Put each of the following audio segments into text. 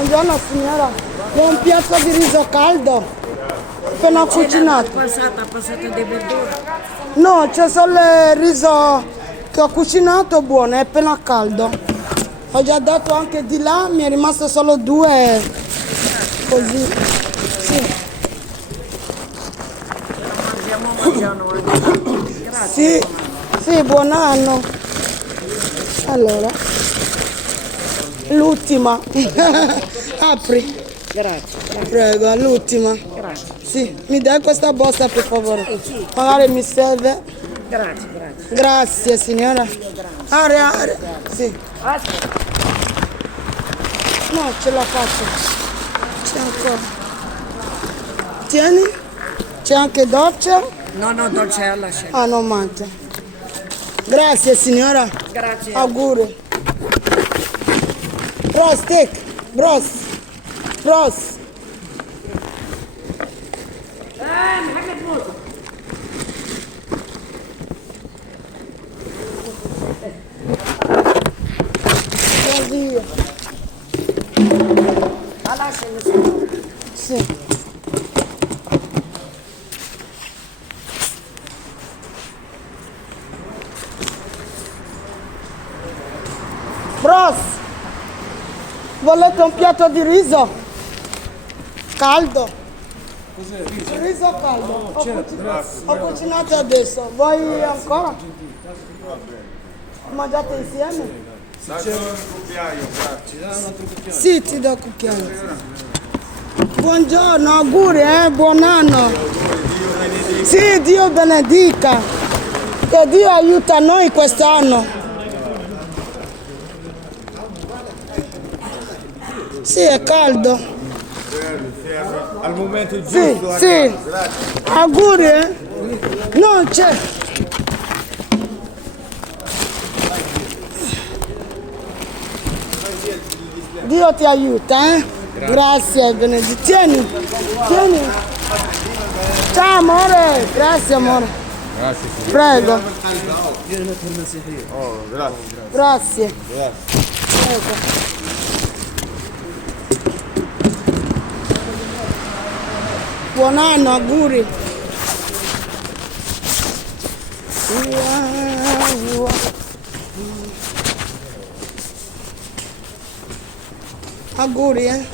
Buongiorno signora, ho un piatto di riso caldo, appena cucinato. Passata di verdura. No, c'è solo il riso che ho cucinato buono, è appena caldo. Ho già dato anche di là, mi è rimasto solo 2 così. Sì. Mangiamo. Grazie. Sì, buon anno. Allora, l'ultima. Apri. Grazie. Prego, l'ultima. Grazie. Sì, mi dai questa borsa per favore? Magari mi serve. Grazie. Grazie signora. Area. Sì. Aspetta. No, ce la faccio. C'è ancora. Tieni. C'è anche dolce. No, dolce alla scena. Ah, non mangia. Grazie signora. Grazie. Auguri. Bros, take. Bros. حاجة تموت. Oddio. خلاص Sì. Bros, volete un piatto di riso? Caldo? Cos'è? Riso caldo. Oh, certo, grazie. Ho cucinato adesso. Vuoi ancora? Mangiate insieme? C'è un cucchiaio, grazie. Ci dà un altro cucchiaio? Sì, ti do cucchiaio. Buongiorno, auguri, buon anno. Sì, Dio benedica. Che Dio aiuta noi quest'anno. Sì, è caldo. Al momento giusto. Sì. Auguri, Non c'è. Dio ti aiuta, Grazie, benedetto. Tieni. Ciao amore, grazie amore. Grazie, signore. Prego. Oh, Grazie. Ecco. Buon anno, auguri. Auguri,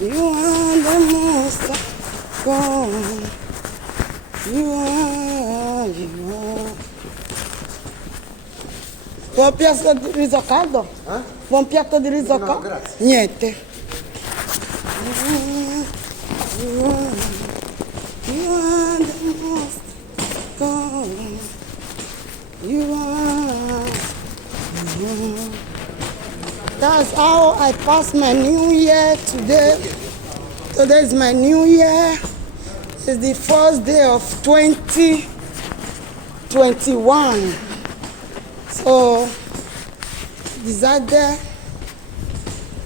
You are the most God. You are. Vuoi un piatto di riso caldo? Vuoi un piatto di riso caldo? grazie. Niente. You are the most God. You are. That's how I pass my new year today. Today is my new year. It's the first day of 2021. So, decided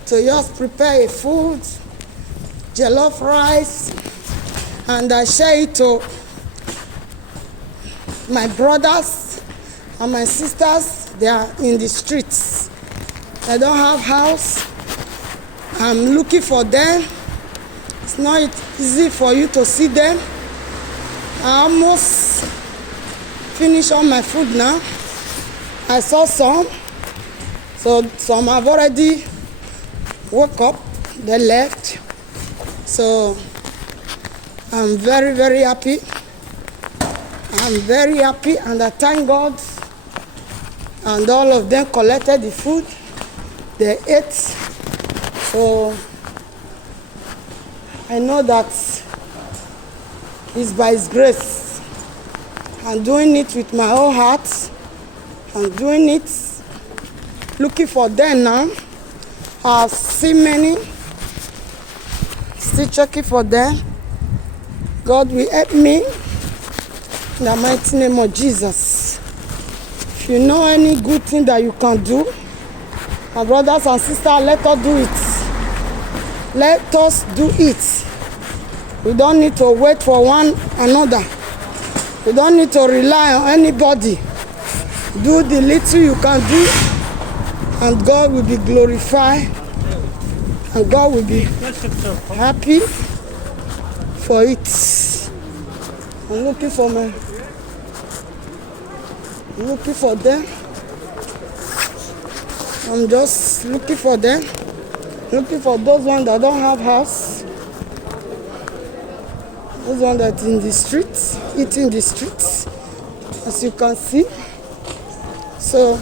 to just prepare a food, jollof rice, and I share it to my brothers and my sisters. They are in the streets. They don't have house. I'm looking for them. It's not easy for you to see them. I almost finished all my food now. I saw some. So some have already woke up. They left. So I'm very, very happy. I'm very happy and I thank God. And all of them collected the food. They ate. So I know that it's by His grace. I'm doing it with my whole heart. I'm doing it looking for them now. I've seen many. Still checking for them. God will help me in the mighty name of Jesus. If you know any good thing that you can do, my brothers and sisters, let us do it. Let us do it. We don't need to wait for one another. We don't need to rely on anybody. Do the little you can do, and God will be glorified, and God will be happy for it. I'm looking for them. I'm just looking for them. Looking for those ones that don't have house. Those ones that in the streets, eating the streets, as you can see. So,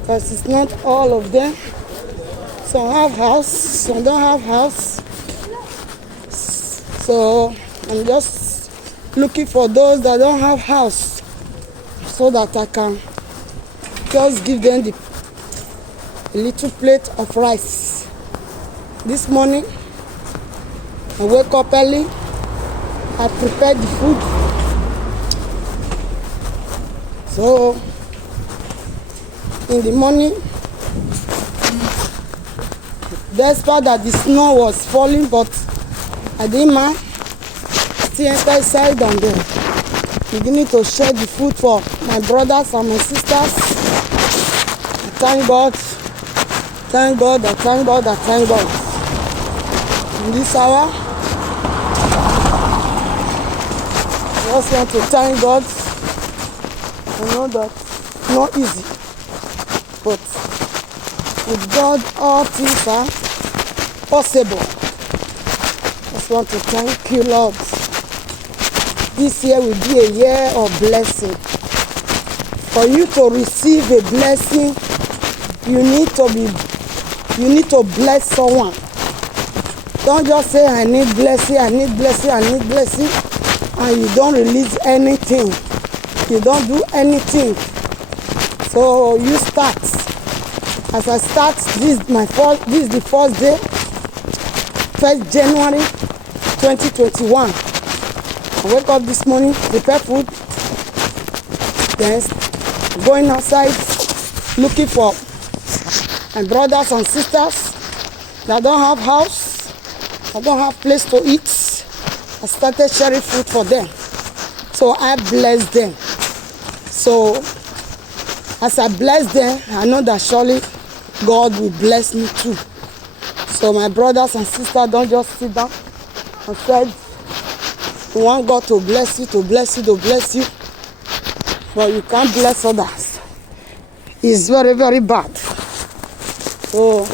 because it's not all of them. Some have house, some don't have house. So, I'm just looking for those that don't have house, so that I can just give them a little plate of rice. This morning, I wake up early, I prepare the food. So, in the morning, despite that the snow was falling, but I didn't mind. Still enter inside and beginning to share the food for my brothers and my sisters. I thank God. Thank God, I thank God, I thank God. In this hour, I just want to thank God. I know that it's not easy, but with God all things are possible. I just want to thank you, Lord. This year will be a year of blessing. For you to receive a blessing, you need to bless someone. Don't just say, I need blessing, I need blessing, I need blessing, and you don't release anything. You don't do anything. So you start. As I start, this is the first day, 1st January 2021. I wake up this morning, prepare food, then going outside, looking for my brothers and sisters that don't have house, that don't have place to eat. I started sharing food for them. So I bless them. So as I bless them, I know that surely God will bless me too. So my brothers and sisters, don't just sit down and say, you want God to bless you, to bless you, to bless you, but you can't bless others. It's very, very bad. So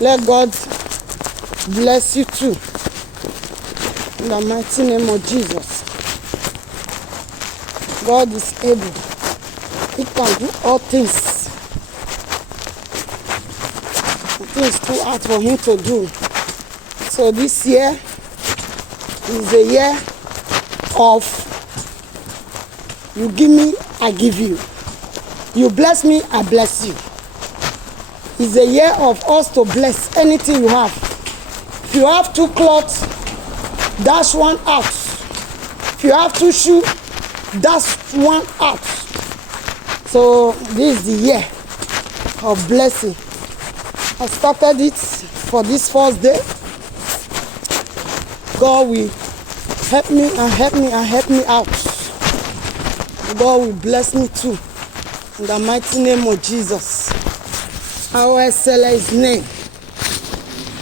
let God bless you too. In the mighty name of Jesus. God is able. He can do all things. Nothing is too hard for him to do. So this year is a year of you give me, I give you. You bless me, I bless you. It's a year of us to bless anything you have. If you have 2 clothes, dash one out. If you have 2 shoes, dash one out. So this is the year of blessing. I started it for this first day. God will help me and help me and help me out. God will bless me too. In the mighty name of Jesus. How excel his name.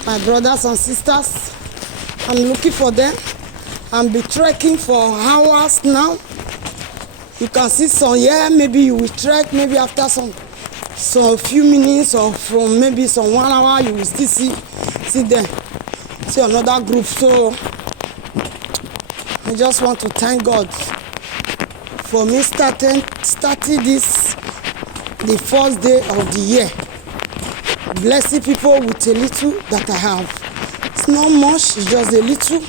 My brothers and sisters, I'm looking for them. I'm be trekking for hours now. You can see some here, maybe you will trek, maybe after some few minutes or from maybe some 1 hour, you will still see them. See another group. So I just want to thank God for me starting this the first day of the year. Blessing people with a little that I have. It's not much, it's just a little,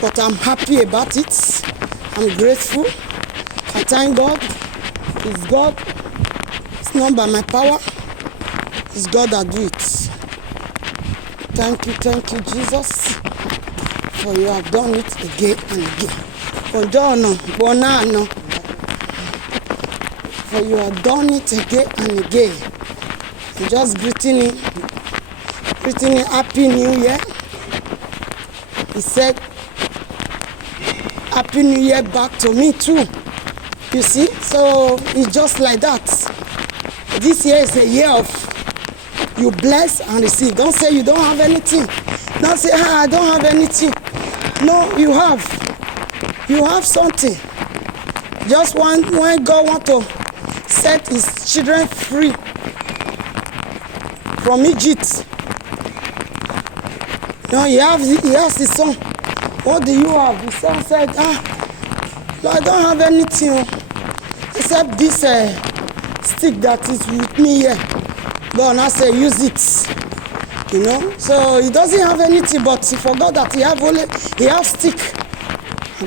but I'm happy about it. I'm grateful. I thank God. It's God. It's not by my power. It's God that do it. Thank you, Jesus, for you have done it again and again. For you have done it again and again. I'm just greeting you Happy New Year. He said, Happy New Year back to me too. You see? So it's just like that. This year is a year of you bless and receive. Don't say you don't have anything. Don't say, I don't have anything. No, you have. You have something. Just when God wants to set his children free from Egypt. No, he asked his son, what do you have? The son said, Lord, I don't have anything except this stick that is with me here. God now said, use it. You know, so he doesn't have anything, but he forgot that he have stick.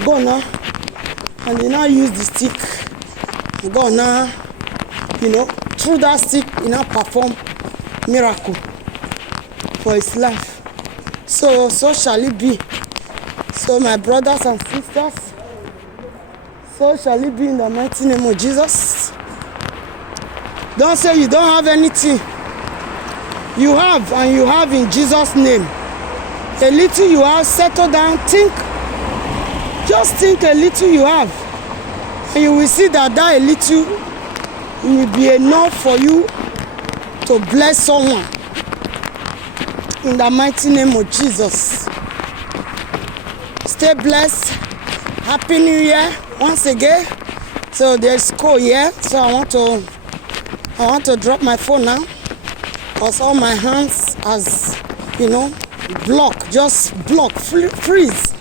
Go now, and he now use the stick. Go now, you know, through that stick, he now perform miracle for his life. So shall it be. So my brothers and sisters, so shall it be in the mighty name of Jesus. Don't say you don't have anything. You have, and you have in Jesus' name. A little you have, settle down, think. Just think a little you have. And you will see that a little will be enough for you to bless someone. In the mighty name of Jesus. Stay blessed. Happy New Year once again. So there's school here. So I want to drop my phone now. Because all my hands as, you know, just block, freeze.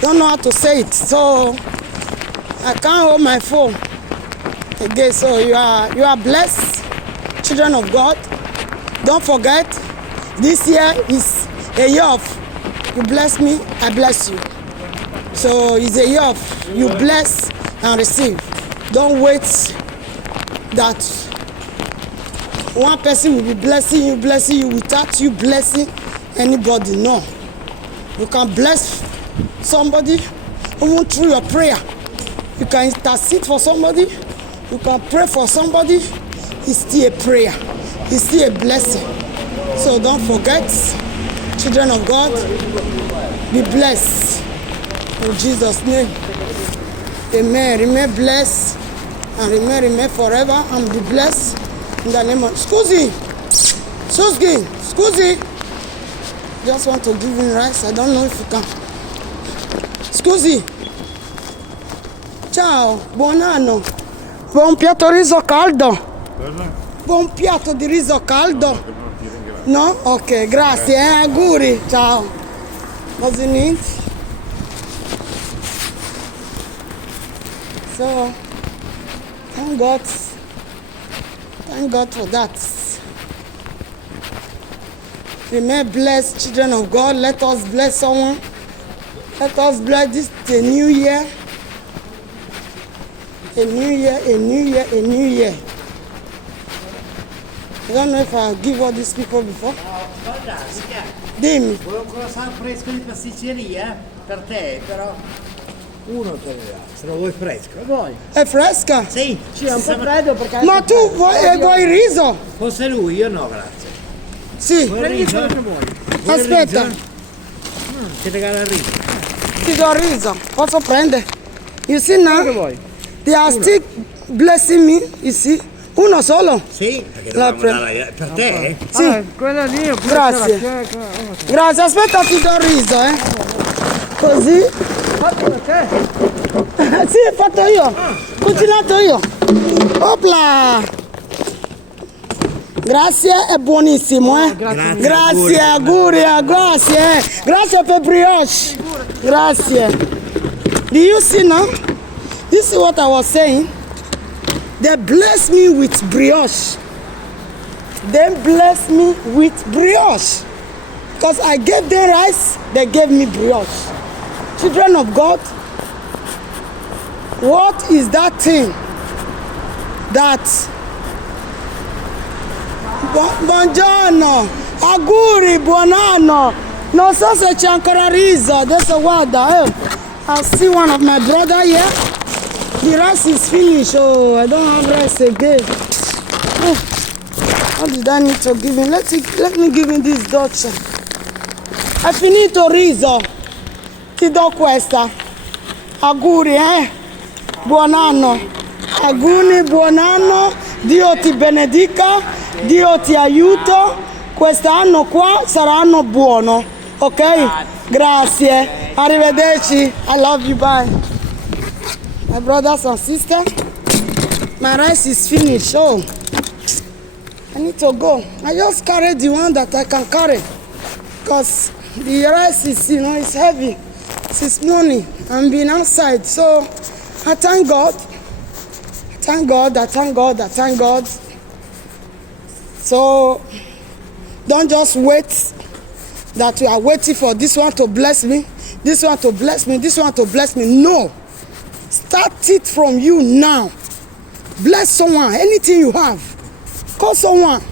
Don't know how to say it. So I can't hold my phone. Again, so you are blessed, children of God. Don't forget, this year is a year of you bless me, I bless you. So it's a year of you bless and receive. Don't wait that one person will be blessing you without you blessing anybody. No. You can bless somebody even through your prayer. You can intercede for somebody. You can pray for somebody. It's still a prayer. It's still a blessing. So don't forget, children of God, be blessed. In Jesus' name. Amen. Remain blessed and remain forever and be blessed. In the name of Scusi. Just want to give him rice. I don't know if you can. Scusi. Ciao, buon anno. Buon piatto riso caldo. Buon piatto di riso caldo. No? Ok, grazie, auguri. Ciao. What's it need? So, thank God for that. Remain blessed, children of God. Let us bless someone. Let us bless this a new year. A new year. I don't know if I'll give all these people before. Dimmi. Volevo croissant fresco di pasticceria per te, però uno te ne dà, se lo vuoi fresco. Vuoi? È fresca? Sì, Sì, è un po' freddo perché... Ma tu vuoi il riso? Fosse lui, io no, grazie. Sì. Vuoi il riso? Vuoi il Aspetta. riso? Ti regala il riso. Ti do il riso. Posso prendere? You see now? Che vuoi? They are still blessing me. You see? Uno solo? Sì, perché La dobbiamo dare per te? Sì. Quella lì è Grazie. Grazie. Aspetta, ti do il riso, Così. fatto da te. Sì, è fatto io. Cucinato io. Opla. Grazie, è buonissimo, Grazie, auguri, grazie, Grazie per brioche. Grazie. Do you see now? This is what I was saying. They bless me with brioche. They bless me with brioche. Because I gave them rice, they gave me brioche. Children of God, what is that thing that buongiorno, auguri, buon anno. Non so se c'è ancora riso. Adesso guarda, I see one of my brother here. The rice is finished. Oh, I don't have rice again. Oh, how did I need to give him? Let me give him this dolce. Hai finito riso? Ti do questa. Auguri, buon anno. Auguri, buon anno. Dio ti benedica, Dio ti aiuta. Quest'anno qua sarà anno buono, ok? Grazie. Arrivederci. I love you. Bye. My brothers and sisters, my rice is finished. Oh, I need to go. I just carried the one that I can carry because the rice is, it's heavy. This morning I'm been outside, so I thank God. I thank God. I thank God. I thank God. So don't just wait that you are waiting for this one to bless me, this one to bless me, this one to bless me. No. Start it from you now. Bless someone. Anything you have. Call someone.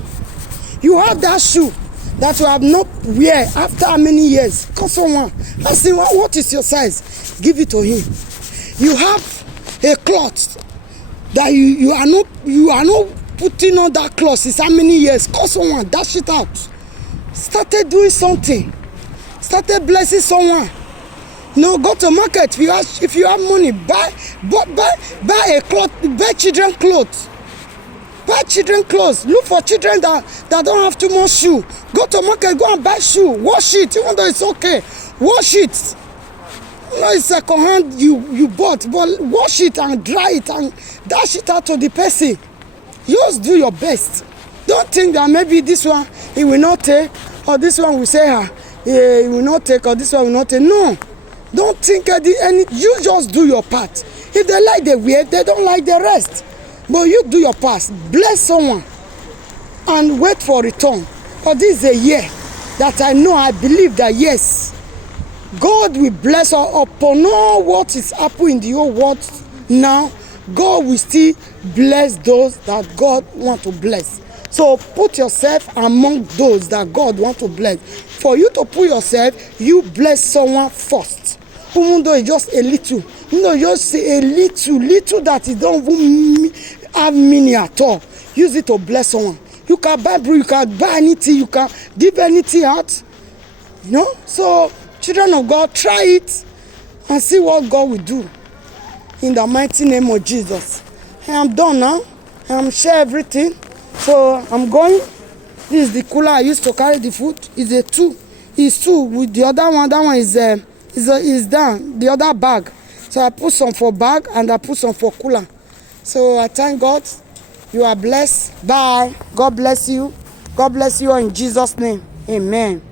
You have that shoe that you have not wear after how many years. Call someone. Ask him, what is your size? Give it to him. You have a cloth that you are not putting on that cloth since how many years. Call someone. Dash it out. Started doing something. Started blessing someone. No, go to market. If you have money, buy a cloth, buy children clothes. Buy children clothes. Look for children that don't have too much shoe. Go to market, go and buy shoe. Wash it, even though it's okay. Wash it. No, it's second hand you bought, but wash it and dry it and dash it out to the person. Just do your best. Don't think that maybe this one he will not take, or this one will say he will not take, or this one will not take. No. Don't think any. You just do your part. If they like the wear, they don't like the rest. But you do your part. Bless someone and wait for return. But this is a year that I believe that yes, God will bless us upon all what is happening in the whole world now. God will still bless those that God want to bless. So put yourself among those that God want to bless. For you to put yourself, you bless someone first. Even though it's just a little, just a little that it don't even have meaning at all. Use it to bless someone. You can buy bread, you can buy anything, you can give anything out. So children of God, try it and see what God will do. In the mighty name of Jesus. I am done now. I am share everything. So I'm going. This is the cooler I used to carry the food. It's a 2. It's 2 with the other one. That one is down. The other bag. So I put some for bag and I put some for cooler. So I thank God. You are blessed. Bye. God bless you. God bless you in Jesus' name. Amen.